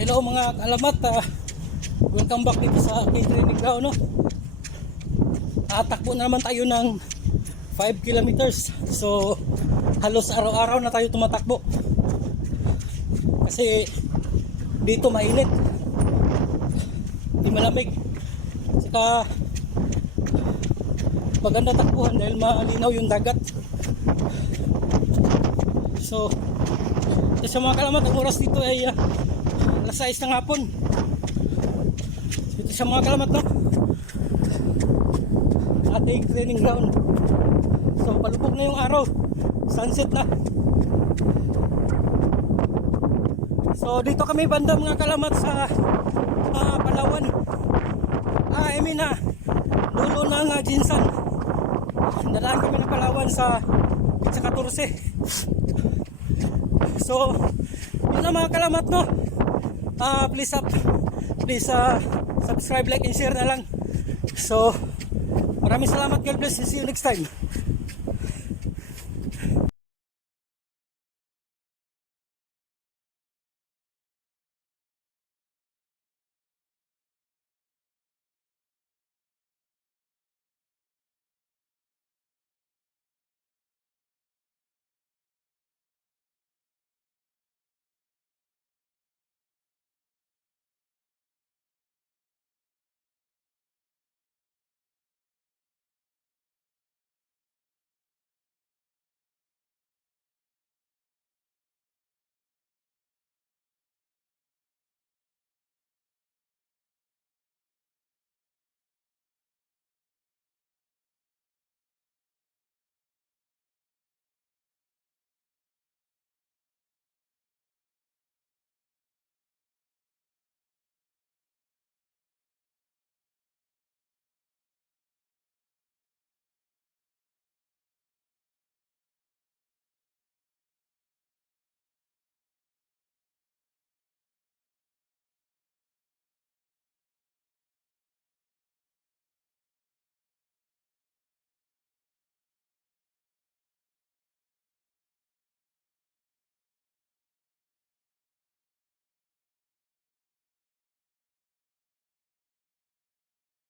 Hello mga alamat, welcome back dito sa aking training ground, no? Takbo na naman tayo ng 5 kilometers. So halos araw-araw na tayo tumatakbo kasi dito mainit, di malamig, saka maganda takbuhan dahil malinaw yung dagat. So sa mga kalamat, ang oras dito ay alas 6 ng hapon. Ito sa mga kalamat, no? Ating training ground. So palubog na yung araw, sunset na. So dito kami banda mga kalamat sa Palawan. I mean dulo ng Jinsan. Nalaan kami ng Palawan sa 14. So yun na mga kalamat, no? Please subscribe, like and share na lang. So maraming salamat. God bless. See you next time.